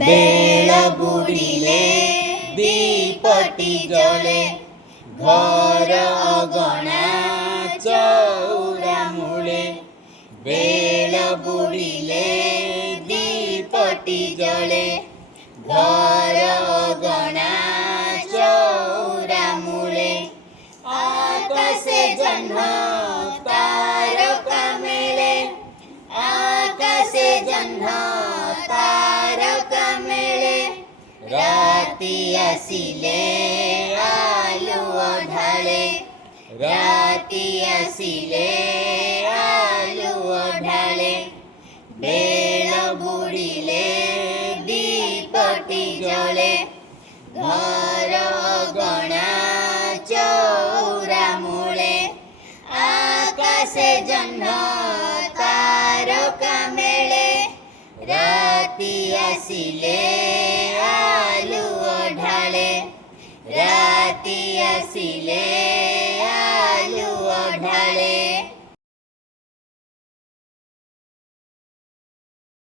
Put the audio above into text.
bell बुडिले दीपटी जळे घर अगणा चौरा मुळे bell बुडिले दीपटी जळे घर अगणा चौरा मुळे आकाशे जन्म तारका मेळे आकाशे जन्म तारका मेळे राती आसिले आलुओ ढाळे राती आसिले आलुओ ढाळे बेल बुडिले दीपटी जळे घर अगणा चौरा मुळे आकाशे जन्म तारका मेळे राती आसिले आलुओ ढाळे राती आसिले